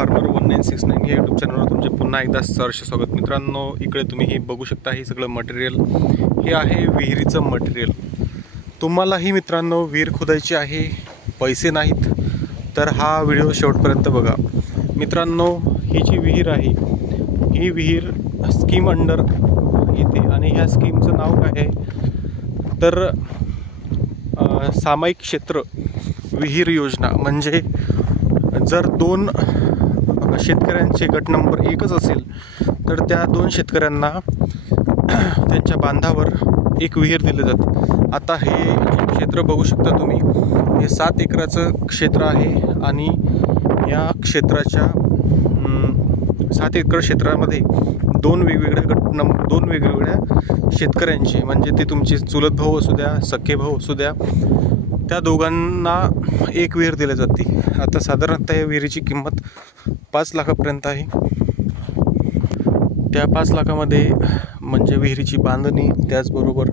Farmer 1969 या YouTube चॅनलवर तुमचे पुन्हा एकदा सहर्ष स्वागत। मित्रांनो, इकडे तुम्ही हे बघू शकता, हे सगळं मटेरियल हे आहे विहिरीचं मटेरियल। तुम्हालाही मित्रांनो विहीर खोदायची आहे, पैसे नाहीत तर हा व्हिडिओ शेवटपर्यंत बघा। मित्रांनो, ही जी विहीर आहे ही विहीर स्कीम अंडर येते आणि ह्या स्कीमचं नाव काय आहे तर सामायिक क्षेत्र विहीर योजना। म्हणजे जर दोन शेतकऱ्यांचे गट नंबर एकच असेल तर त्या दोन शेतकऱ्यांना त्यांच्या बांधावर एक विहीर दिले जाते। आता हे क्षेत्र बघू शकता तुम्ही, हे 7 एकराचं क्षेत्र आहे आणि या क्षेत्राच्या 7 एकर क्षेत्रामध्ये दोन वेगवेगळ्या शेतकऱ्यांचे, म्हणजे ते तुमचे चुलत भाऊ असू द्या, सख्खे भाऊ असू द्या, त्या दोघांना एक विहीर दिली जाते। आता साधारणतः या विहिरीची किंमत 5 लाखापर्यंत आहे। त्या 5 लाखामध्ये म्हणजे विहिरीची बांधणी, त्याचबरोबर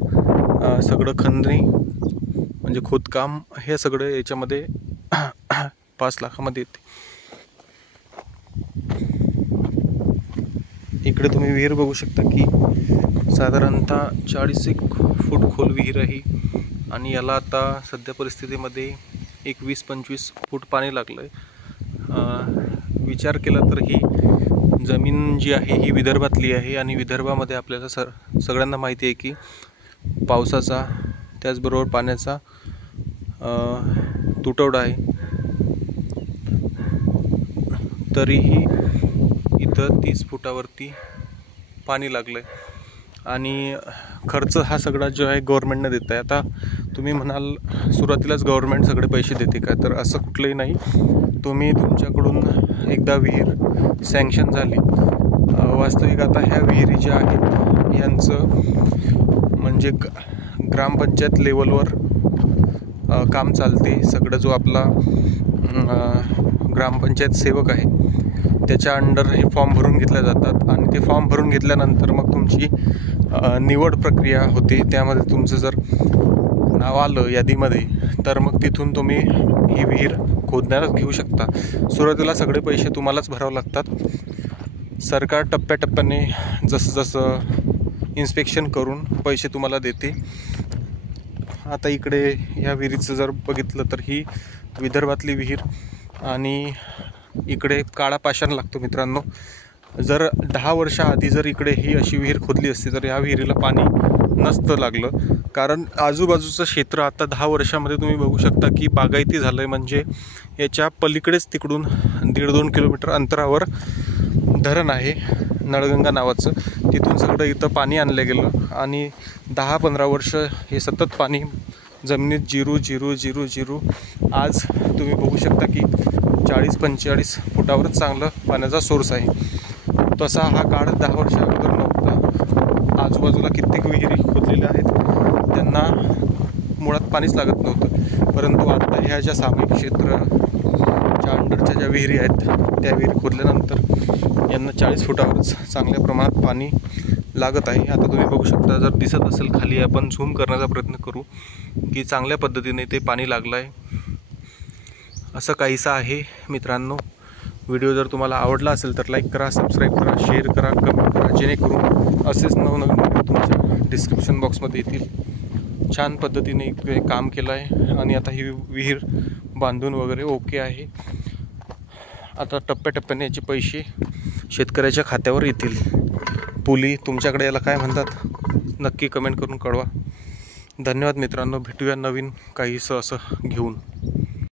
सगळं खंदणी म्हणजे खोदकाम, हे सगळं याच्यामध्ये 5 लाखामध्ये येते। इकडे तुम्ही विहीर बघू शकता की साधारणतः 40 फूट खोल विहीर आहे आणि याला आता सध्या परिस्थितीमध्ये 20-25 फूट पाणी लागलं आहे। विचार केला तर ही जमीन जी आहे ही विदर्भातली आहे आणि विदर्भामध्ये आपल्याला सगळ्यांना माहिती आहे की पावसाचा त्याचबरोबर पाण्याचा तुटवडा आहे। तरीही इथं 30 फुटावरती पाणी लागलं आहे आणि खर्च हा सगळा जो आहे गव्हर्नमेंटने देत आहे। आता तुम्ही म्हणाल सुरुवातीलाच गव्हर्नमेंट सगळे पैसे देते का, तर असं कुठलंही नाही। तुम्ही तुमच्याकडून एकदा विहीर सँक्शन झाली, वास्तविक आता ह्या विहिरी ज्या आहेत यांचं म्हणजे ग्रामपंचायत लेवलवर काम चालते। सगळं जो आपला ग्रामपंचायत सेवक आहे त्याच्या अंडर हे फॉर्म भरून घेतले जातात आणि ते फॉर्म भरून घेतल्यानंतर मग तुमची निवड प्रक्रिया होते। त्यामध्ये तुमचं जर नाव आलं यादीमध्ये तर मग तिथून तुम्ही ही विहीर खोदण्यास घेऊ शकता। सुरुवातीला सगळे पैसे तुम्हालाच भरावे लागतात। सरकार टप्प्याटप्प्याने जसं इन्स्पेक्शन करून पैसे तुम्हाला देते। आता इकडे ह्या विहिरीचं जर बघितलं तर ही विदर्भातली विहीर आणि इकडे काळा पाषाण लागतो। मित्रांनो, जर 10 वर्षाआधी जर इकडे ही अशी विहीर खोदली असती तर या विहिरीला पाणी नसतं लागलं, कारण आजूबाजूचं क्षेत्र आता 10 वर्षामध्ये तुम्ही बघू शकता की बागायती झालं आहे। म्हणजे याच्या पलीकडेच तिकडून 1.5-2 किलोमीटर अंतरावर धरण आहे नळगंगा नावाचं, तिथून सगळं इथं पाणी आणलं गेलं आणि 10-15 वर्ष हे सतत पाणी जमिनीत जिरू आज तुम्ही बघू शकता की 40-45 फुटावरच चांगलं पाण्याचा सोर्स आहे। तसा हा काळ 10 वर्षा अगोदर नव्हता। आजूबाजूला कित्येक विहिरी खोदलेल्या आहेत, त्यांना मुळात पाणीच लागत नव्हतं, परंतु आता ह्या ज्या सामायिक क्षेत्राच्या अंडरच्या ज्या विहिरी आहेत त्या विहिरी खोदल्यानंतर यांना 40 फुटावरच चांगल्या प्रमाणात पाणी लागत आहे। आता तुम्ही बघू शकता, जर दिसत असेल खाली, आपण झूम करण्याचा प्रयत्न करू की चांगल्या पद्धतीने ते पाणी लागलं आहे। असं काहीसं आहे मित्रांनो। व्हिडिओ जर तुम्हाला आवडला असेल तर लाईक करा, सबस्क्राईब करा, शेअर करा, कमेंट करा, जेणेकरून असेच नवनवीन व्हिडिओ तुमच्या डिस्क्रिप्शन बॉक्समध्ये येतील। छान पद्धतीने इकडे काम केलं आहे आणि आता ही विहीर बांधून वगैरे ओके आहे। आता टप्प्याटप्प्याने याचे पैसे शेतकऱ्याच्या खात्यावर येतील। पुली तुमच्याकडे याला काय म्हणतात नक्की कमेंट करून कळवा। धन्यवाद मित्रांनो, भेटूया नवीन काहीसं असं घेऊन।